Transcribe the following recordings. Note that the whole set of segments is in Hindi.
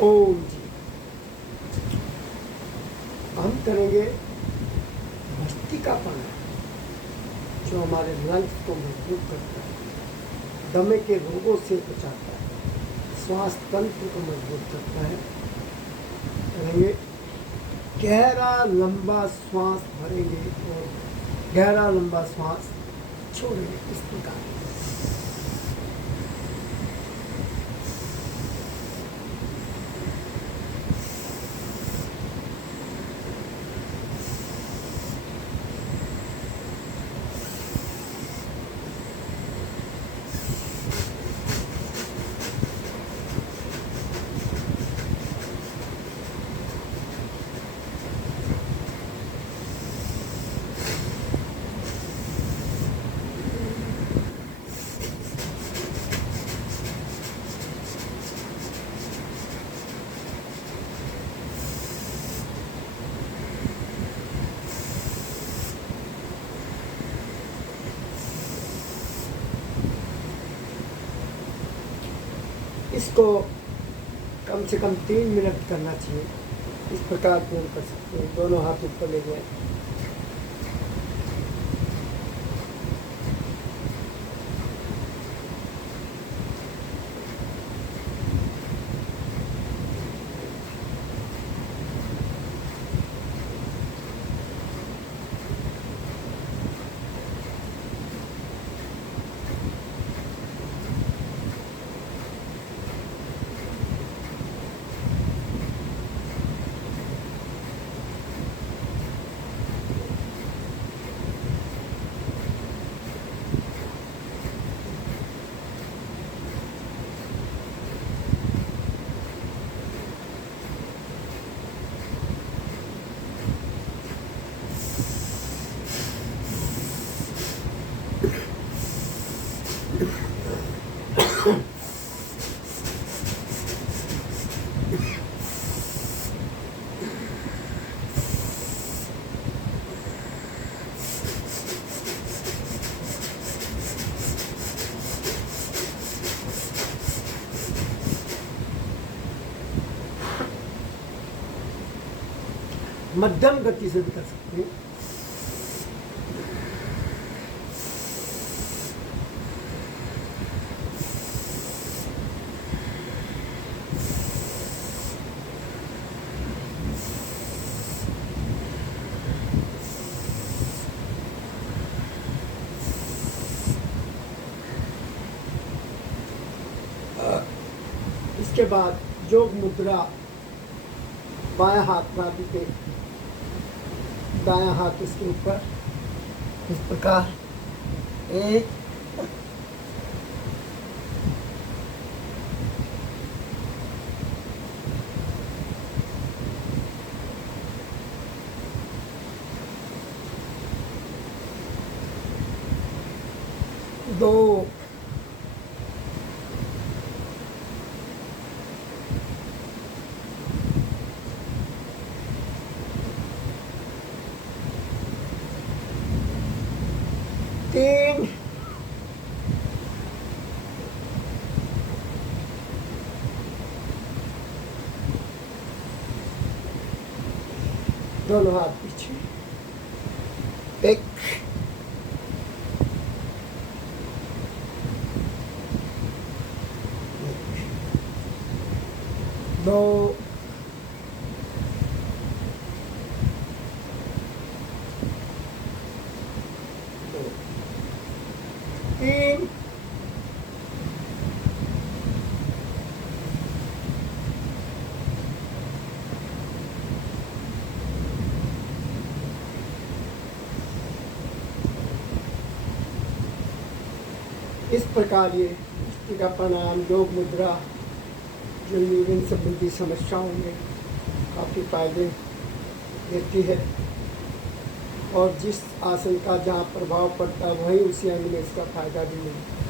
ओम जी। हम करेंगे भस्त्रिका प्राणायाम, जो हमारे लंग्स को मजबूत करता है, दमे के रोगों से बचाता है, श्वास तंत्र को मजबूत करता है। करेंगे गहरा लंबा श्वास भरेंगे और गहरा लंबा श्वास छोड़ेंगे इस प्रकार। इसको कम से कम 3 मिनट करना चाहिए। इस प्रकार से हम कर सकते हैं। दोनों हाथ ऊपर ले जाए, मध्यम गति से भी कर सकते हैं। इसके बाद योग मुद्रा, बायां हाथ नाभि पे, दायां हाथ इसके ऊपर, इस प्रकार 1 2 3 दोनों हाथ पीछे, 1 2 3 इस प्रकार ये भस्त्रिका प्राणायाम, योग मुद्रा, जो यूरिन संबंधी समस्याओं में काफ़ी फायदे देती है, और जिस आसन का जहाँ प्रभाव पड़ता है वहीं उसी अंग में इसका फायदा भी मिलता है।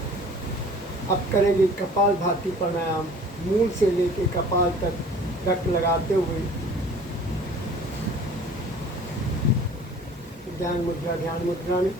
अब करेंगे कपालभाति प्राणायाम, मूल से लेके कपाल तक रख लगाते हुए ध्यान मुद्रा में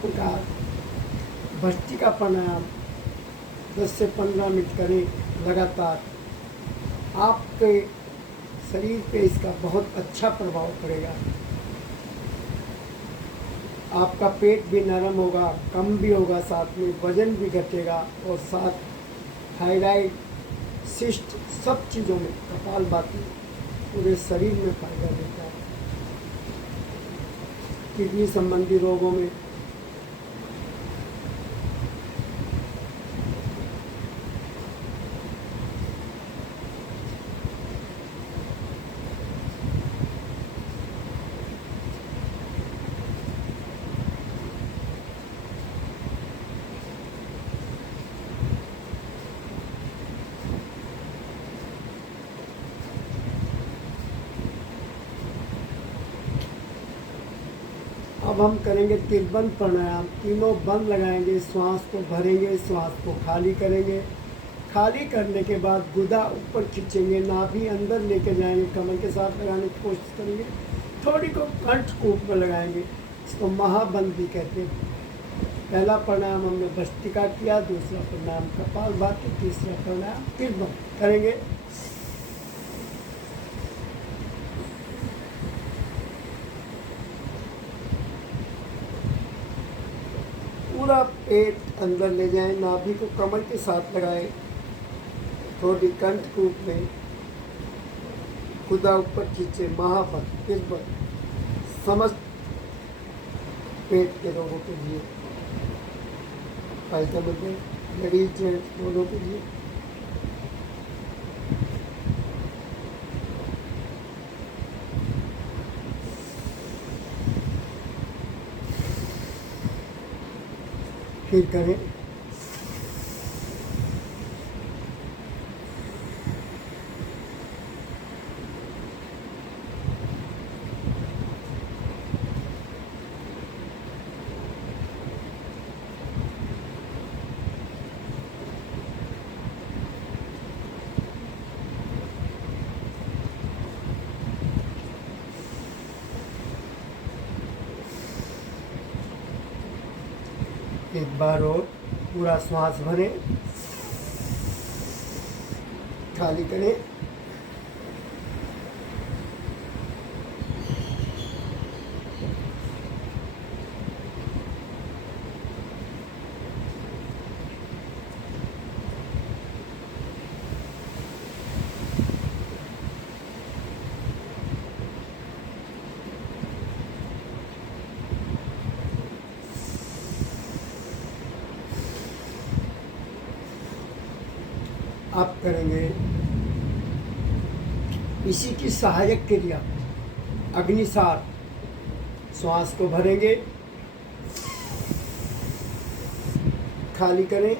प्रकार भस्त्रिका प्राणायाम 10 से 15 मिनट करें लगातार, आपके शरीर पे इसका बहुत अच्छा प्रभाव पड़ेगा। आपका पेट भी नरम होगा, कम भी होगा, साथ में वजन भी घटेगा और साथ थायराइड, सिस्ट, सब चीज़ों में कपालभाति पूरे शरीर में फायदा देता है। किडनी संबंधी रोगों में, अब हम करेंगे तिरबंद प्राणायाम। तीनों बंद लगाएंगे, श्वास को भरेंगे, श्वास को खाली करेंगे। खाली करने के बाद गुदा ऊपर खींचेंगे, नाभि अंदर लेके जाएंगे, कमर के साथ लगाने की कोशिश करेंगे। थोड़ी को कंठकूप में लगाएंगे, इसको महाबंद भी कहते हैं। पहला प्राणायाम हमने भस्त्रिका किया, दूसरा प्राणायाम कपालभाति, तीसरा प्राणायाम तिरबंद करेंगे। पूरा पेट अंदर ले जाएं, नाभि को कमर के साथ लगाएं, थोड़ी कंठकूप में गुदा ऊपर खींचे, महाबंद तिरबंद, समस्त पेट के रोगों के लिए फायदेमंद है, लेडीज जेंट्स दोनों के लिए। फिर करें। एक बार और पूरा श्वास भरें, खाली करें। आप करेंगे इसी की सहायक क्रिया अग्निसार। श्वास को भरेंगे, खाली करें,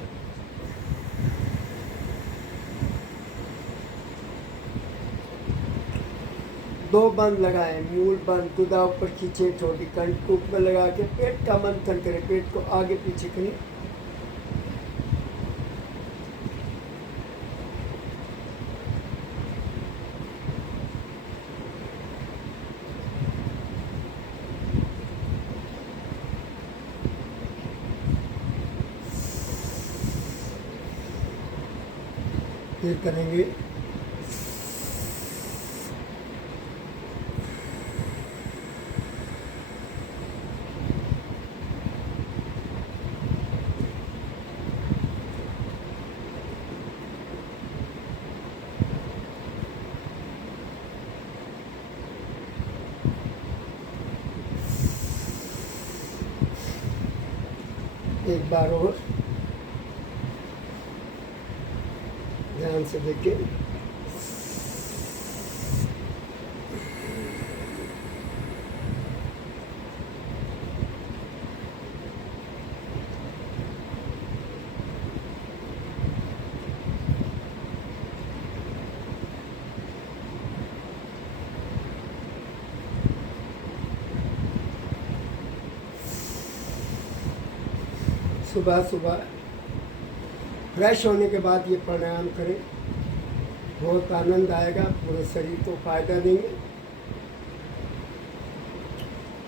दो बंद लगाएं, मूल बंद, गुदा ऊपर खींचे, छोटी कंठकूप में लगा के पेट का मंथन करें, पेट को आगे पीछे करें। फिर करेंगे एक बार और ध्यान से देखिए। सुबह सुबह फ्रेश होने के बाद ये प्राणायाम करें, बहुत आनंद आएगा, पूरे शरीर को फायदा देंगे।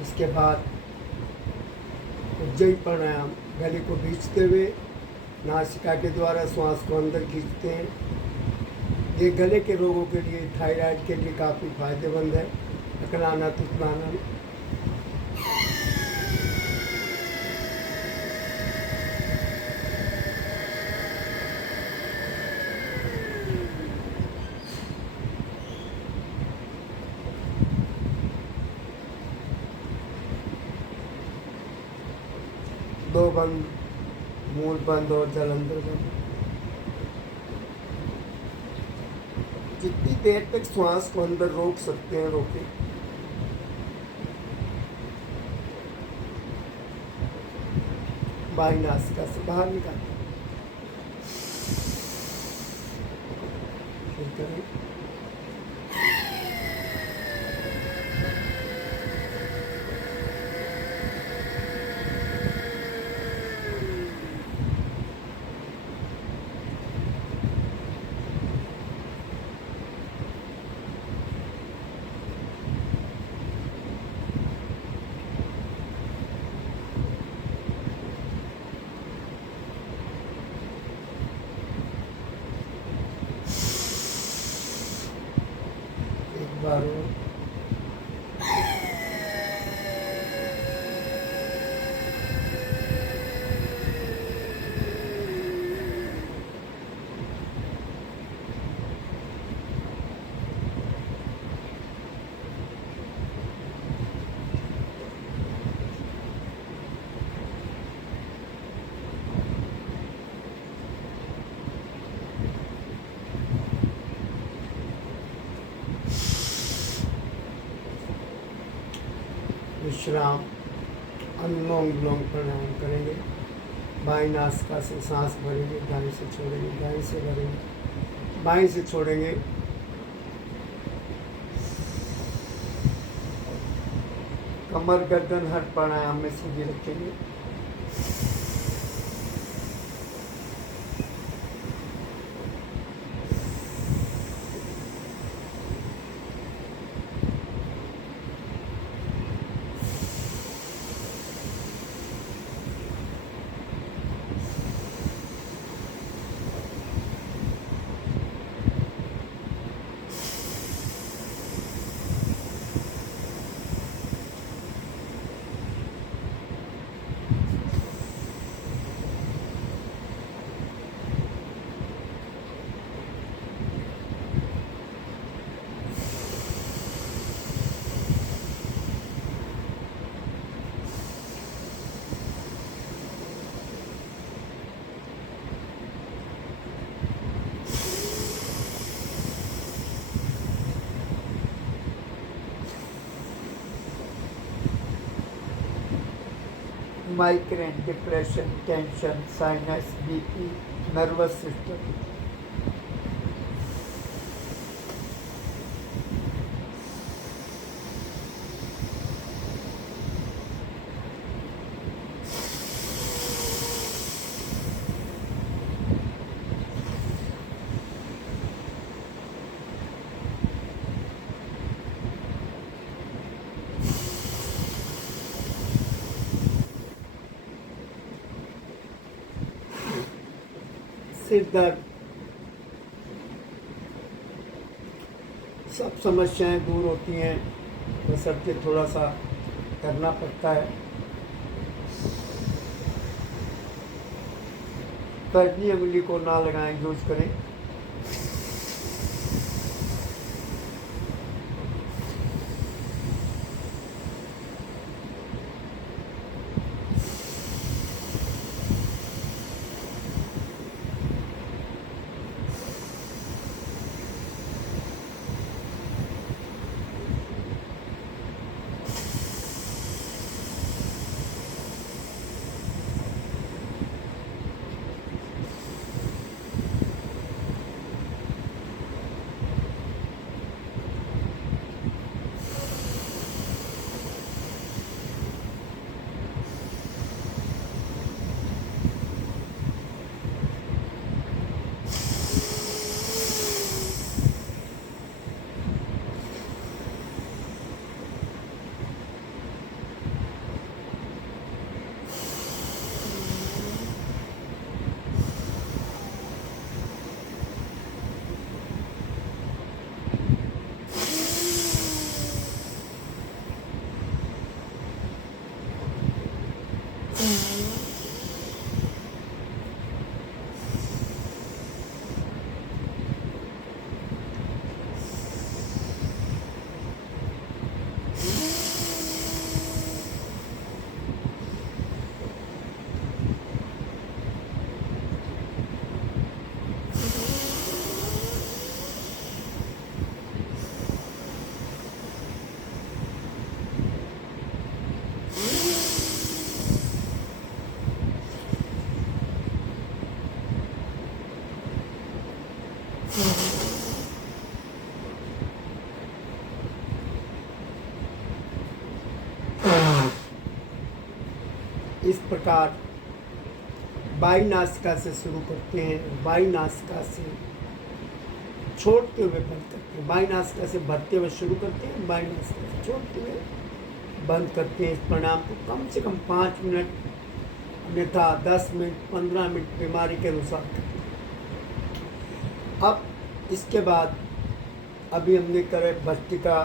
इसके बाद उज्जयी प्राणायाम गले को खींचते हुए नासिका के द्वारा श्वास को अंदर खींचते हैं। ये गले के रोगों के लिए, थायराइड के लिए काफ़ी फायदेमंद है। अकलाना तुतलाना। दो बंद, मूल बंद और जलंधर बंद। जितनी देर तक श्वास को अंदर रोक सकते हैं रोके। बाई नासिका से बाहर निकालें। फिर करें। बार विश्राम। अनुलोम विलोम प्राणायाम करेंगे। बाईं नासिका से सांस भरेंगे, दाएं से छोड़ेंगे, दाएं से भरेंगे, बाएं से छोड़ेंगे। कमर गर्दन हर प्राणायाम में सीधी रखेंगे। Migraine, depression, tension, sinus, BP, nervous system. सिर दर्द, सब समस्याएं दूर होती हैं, बशर्ते थोड़ा सा करना पड़ता है। तर्जनी उंगली को ना लगाएं, यूज करें। इस प्रकार बाई नासिका से शुरू करते हैं, बाई नासिका से छोड़ते हुए बंद करते हैं, बाई नासिका से भरते हुए शुरू करते हैं, बाई नासिका से छोड़ते हुए बंद करते हैं। इस प्राणायाम को कम से कम 5 मिनट, अन्यथा 10 मिनट, 15 मिनट बीमारी के अनुसार करें। अब इसके बाद अभी हमने करे भस्त्रिका,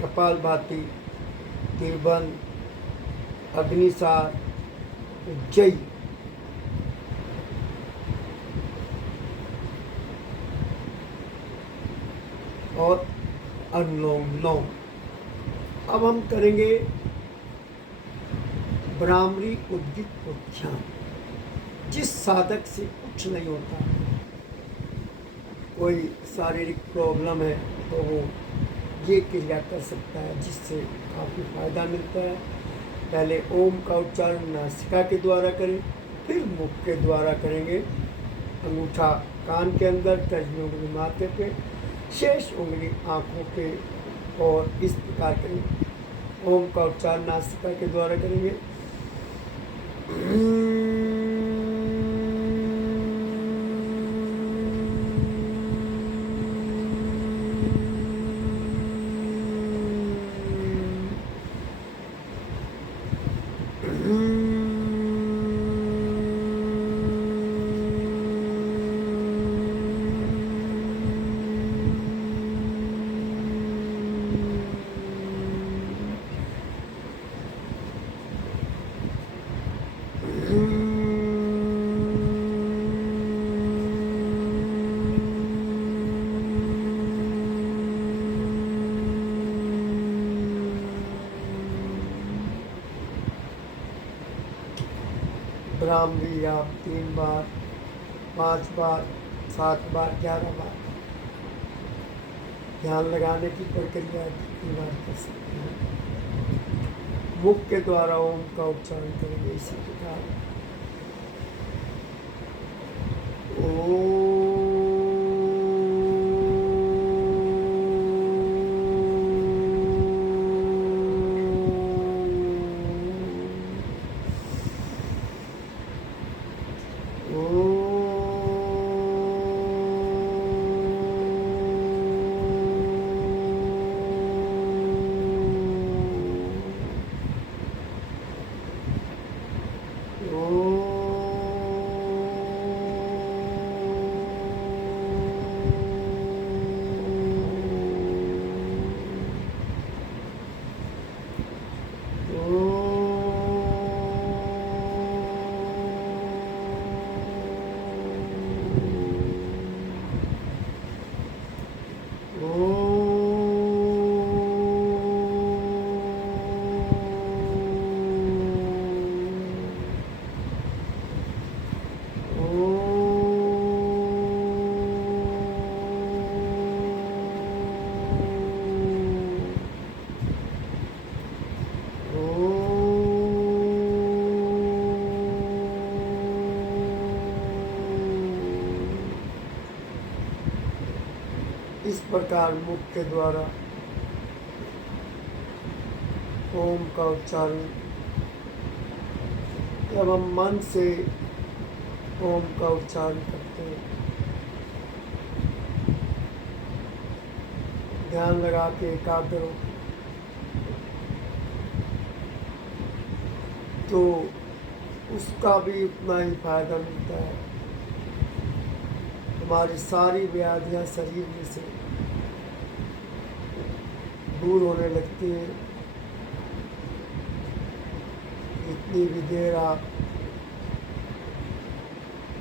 कपालभाति, तिरबंध, अग्निसार, उज्जयी, और अनुलोम विलोम। अब हम करेंगे भ्रामरी उद्गीत ध्यान। जिस साधक से कुछ नहीं होता, कोई शारीरिक प्रॉब्लम है, तो वो ये क्रिया कर सकता है, जिससे काफ़ी फायदा मिलता है। पहले ओम का उच्चारण नासिका के द्वारा करें, फिर मुख के द्वारा करेंगे। अंगूठा कान के अंदर, तर्जनी उंगली माथे पे, शेष उंगली आँखों पे, और इस प्रकार करेंगे। ओम का उच्चारण नासिका के द्वारा करेंगे। भ्रामरी आप 3 बार, 5 बार, 7 बार, 11 बार ध्यान लगाने की प्रक्रिया कितनी बार कर सकते हैं। मुख के द्वारा ओम का उच्चारण करेंगे इसी प्रकार। ओम इस प्रकार मुख के द्वारा ओम का उच्चारण, जब हम मन से ओम का उच्चारण करते हैं, ध्यान लगा के एकाग्र हो, तो उसका भी उतना ही फायदा मिलता है। हमारी सारी व्याधियां शरीर में से दूर होने लगती हैं। जितनी भी देर आप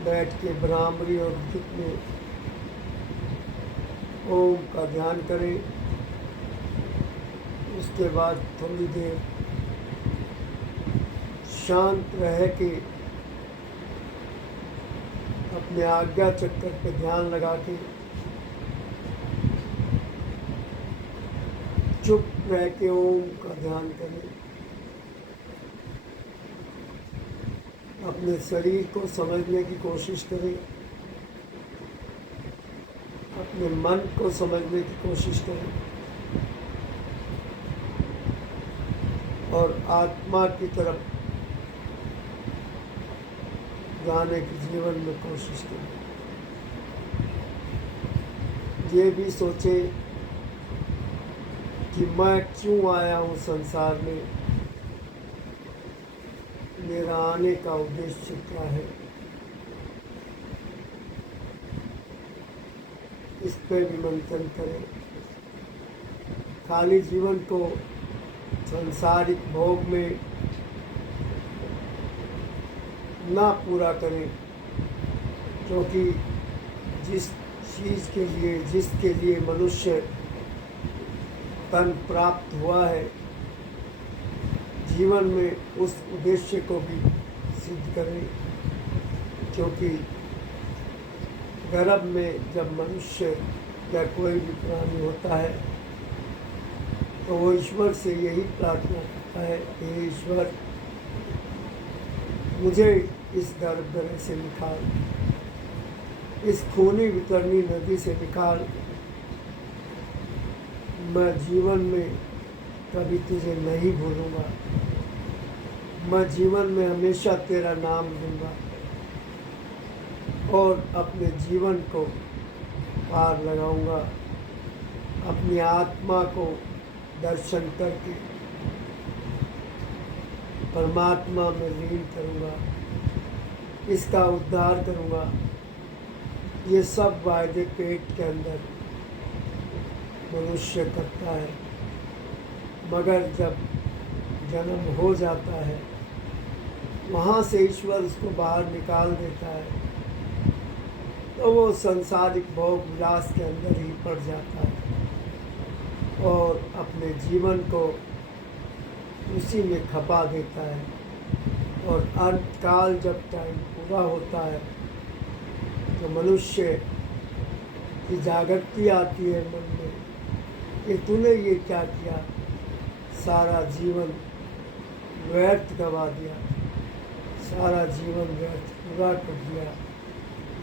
बैठ के भ्रामरी और उद्गीत में ओम का ध्यान करें, उसके बाद थोड़ी देर शांत रह के अपने आज्ञा चक्कर पे ध्यान लगा के चुप रह के ओम का ध्यान करें। अपने शरीर को समझने की कोशिश करें, अपने मन को समझने की कोशिश करें, और आत्मा की तरफ लाने की जीवन में कोशिश करें। ये भी सोचे कि मैं क्यों आया हूँ संसार में, मेरा आने का उद्देश्य क्या है। इस पर भी मंथन करें। खाली जीवन को सांसारिक भोग में ना पूरा करें, क्योंकि जिस चीज़ के लिए, जिसके लिए मनुष्य तन प्राप्त हुआ है, जीवन में उस उद्देश्य को भी सिद्ध करें। क्योंकि गर्भ में जब मनुष्य या कोई भी प्राणी होता है तो वो ईश्वर से यही प्रार्थना करता है, हे ईश्वर, मुझे इस गर्भगृह से निकाल, इस खूनी वितरणी नदी से निकाल। मैं जीवन में कभी तुझे नहीं भूलूंगा, मैं जीवन में हमेशा तेरा नाम लूँगा और अपने जीवन को पार लगाऊंगा, अपनी आत्मा को दर्शन करके परमात्मा में लीन करूँगा, इसका उद्धार करूँगा। ये सब वायदे पेट के अंदर मनुष्य करता है, मगर जब जन्म हो जाता है वहाँ से ईश्वर उसको बाहर निकाल देता है तो वो सांसारिक भोग विलास के अंदर ही पड़ जाता है और अपने जीवन को उसी में खपा देता है। और अंतकाल जब टाइम पूरा होता है तो मनुष्य की जागृति आती है मन में कि तूने ये क्या किया, सारा जीवन व्यर्थ गवा दिया, सारा जीवन व्यर्थ पूरा कर दिया,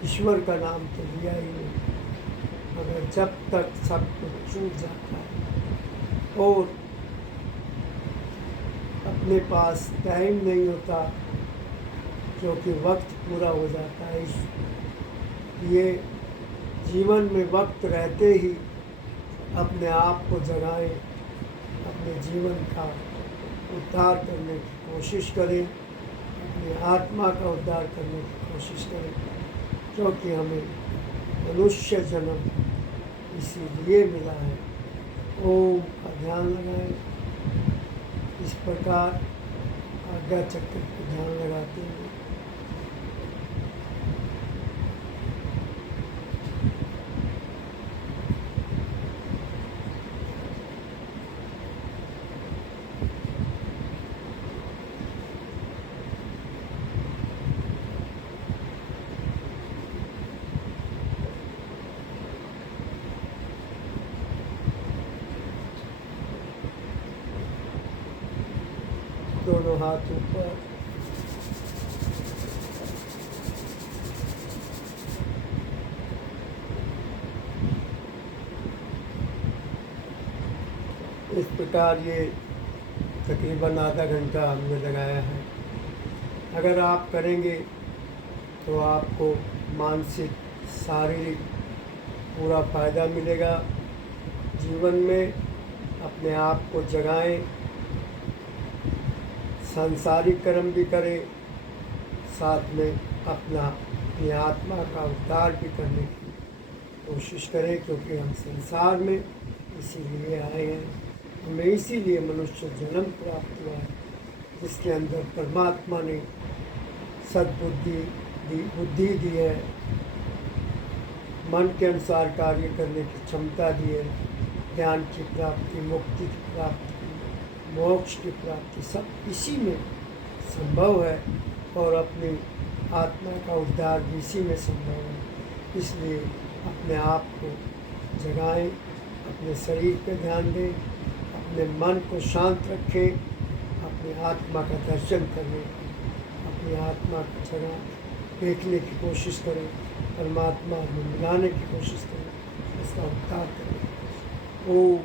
ईश्वर का नाम तो लिया ही नहीं। मगर जब तक सब कुछ छूट जाता है और अपने पास टाइम नहीं होता, क्योंकि वक्त पूरा हो जाता है, ये जीवन में वक्त रहते ही अपने आप को जगाएं, अपने जीवन का उद्धार करने की कोशिश करें, अपनी आत्मा का उद्धार करने की कोशिश करें। क्योंकि हमें मनुष्य जन्म इसीलिए मिला है। ओम का ध्यान लगाएं। इस प्रकार आज्ञा चक्र पर ध्यान लगाते हैं। दोनों हाथ ऊपर, इस प्रकार ये तकरीबन आधा घंटा हमने लगाया है। अगर आप करेंगे तो आपको मानसिक शारीरिक पूरा फायदा मिलेगा। जीवन में अपने आप को जगाएं, सांसारिक कर्म भी करें, साथ में अपनी आत्मा का उद्धार भी करने की कोशिश करें। क्योंकि हम संसार में इसीलिए आए हैं, हमें इसीलिए मनुष्य जन्म प्राप्त हुआ है, जिसके अंदर परमात्मा ने बुद्धि दी है, मन के अनुसार कार्य करने की क्षमता दी है, ज्ञान की प्राप्ति, मुक्ति की प्राप्ति, मोक्ष की प्राप्ति सब इसी में संभव है और अपनी आत्मा का उद्धार भी इसी में संभव है। इसलिए अपने आप को जगाएं, अपने शरीर पर ध्यान दें, अपने मन को शांत रखें, अपनी आत्मा का दर्शन करें, अपनी आत्मा को जगा देखने की कोशिश करें, परमात्मा में मिलाने की कोशिश करें, इसका उद्धार करें। ओम